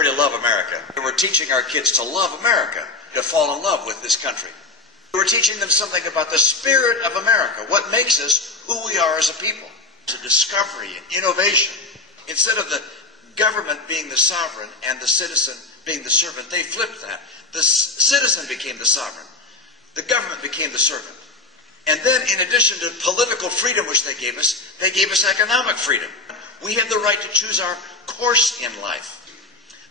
really love America. We're teaching our kids to love America, to fall in love with this country. We're teaching them something about the spirit of America, what makes us who we are as a people. To discovery and innovation. Instead of the government being the sovereign and the citizen being the servant, they flipped that. The citizen became the sovereign. The government became the servant. And then, in addition to political freedom, which they gave us economic freedom. We have the right to choose our course in life.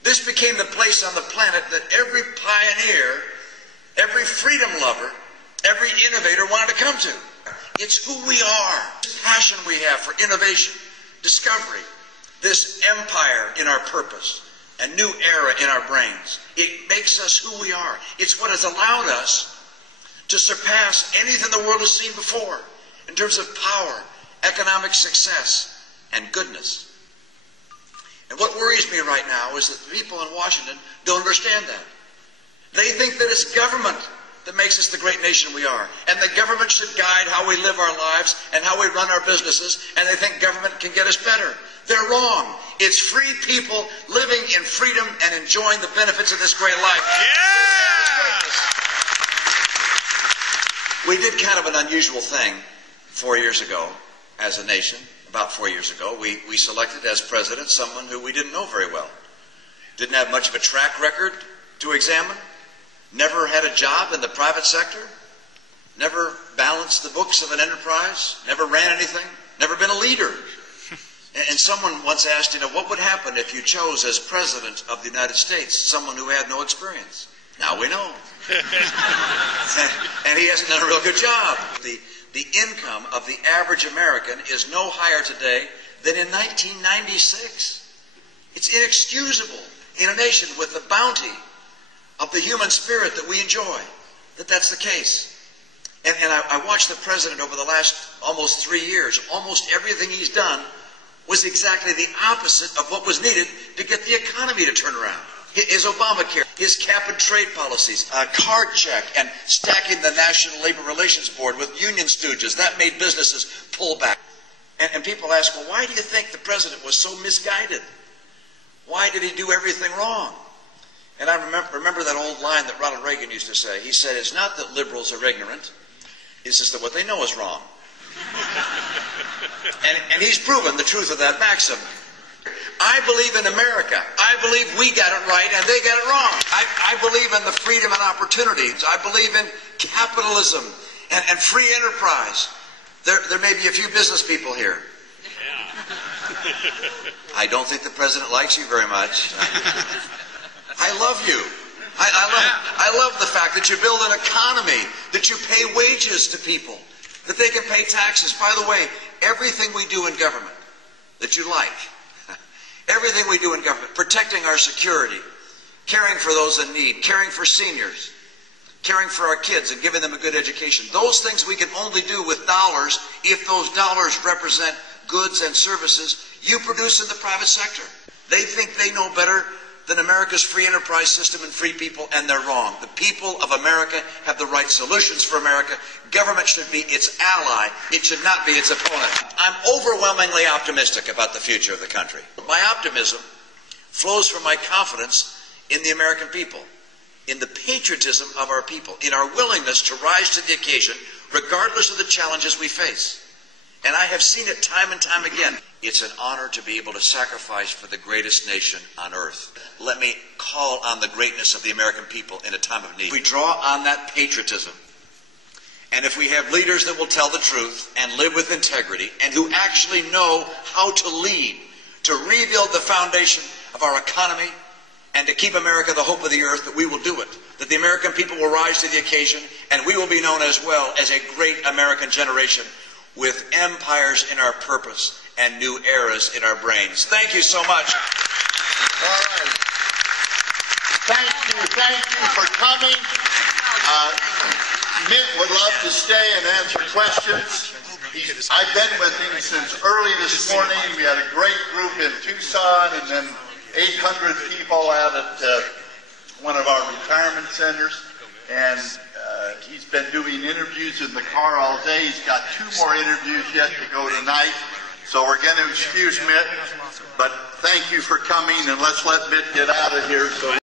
This became the place on the planet that every pioneer, every freedom lover, every innovator wanted to come to. It's who we are, this passion we have for innovation, discovery, this empire in our purpose, a new era in our brains. It makes us who we are. It's what has allowed us to surpass anything the world has seen before in terms of power, economic success, and goodness. And what worries me right now is that the people in Washington don't understand that. They think that it's government that makes us the great nation we are, and the government should guide how we live our lives and how we run our businesses, and they think government can get us better. They're wrong. It's free people living in freedom and enjoying the benefits of this great life. Yeah! We did kind of an unusual thing 4 years ago as a nation. About 4 years ago, we selected as president someone who we didn't know very well. Didn't have much of a track record to examine. Never had a job in the private sector. Never balanced the books of an enterprise. Never ran anything. Never been a leader. And someone once asked, what would happen if you chose as president of the United States someone who had no experience? Now we know. And he hasn't done a real good job. The income of the average American is no higher today than in 1996. It's inexcusable in a nation with the bounty of the human spirit that we enjoy, that's the case. And I watched the president over the last almost 3 years. Almost everything he's done was exactly the opposite of what was needed to get the economy to turn around. His Obamacare, his cap-and-trade policies, card check, and stacking the National Labor Relations Board with union stooges. That made businesses pull back. And people ask, well, why do you think the president was so misguided? Why did he do everything wrong? And I remember that old line that Ronald Reagan used to say. He said, it's not that liberals are ignorant. It's just that what they know is wrong. and he's proven the truth of that maxim. I believe in America. I believe we got it right and they got it wrong. I believe in the freedom and opportunities. I believe in capitalism and free enterprise. There may be a few business people here. Yeah. I don't think the president likes you very much. I love you. I love the fact that you build an economy, that you pay wages to people, that they can pay taxes. By the way, everything we do in government that you like, everything we do in government, protecting our security, caring for those in need, caring for seniors, caring for our kids and giving them a good education. Those things we can only do with dollars if those dollars represent goods and services you produce in the private sector. They think they know better than America's free enterprise system and free people, and they're wrong. The people of America have the right solutions for America. Government should be its ally. It should not be its opponent. I'm overwhelmingly optimistic about the future of the country. My optimism flows from my confidence in the American people, in the patriotism of our people, in our willingness to rise to the occasion regardless of the challenges we face. And I have seen it time and time again. It's an honor to be able to sacrifice for the greatest nation on earth. Let me call on the greatness of the American people in a time of need. We draw on that patriotism. And if we have leaders that will tell the truth and live with integrity and who actually know how to lead, to rebuild the foundation of our economy and to keep America the hope of the earth, that we will do it. That the American people will rise to the occasion and we will be known as well as a great American generation with empires in our purpose and new eras in our brains. Thank you so much. All right. Thank you for coming. Mitt would love to stay and answer questions. I've been with him since early this morning. We had a great group in Tucson and then 800 people out at one of our retirement centers. And he's been doing interviews in the car all day. He's got 2 more interviews yet to go tonight. So we're going to excuse Mitt. But thank you for coming, and let's let Mitt get out of here. So.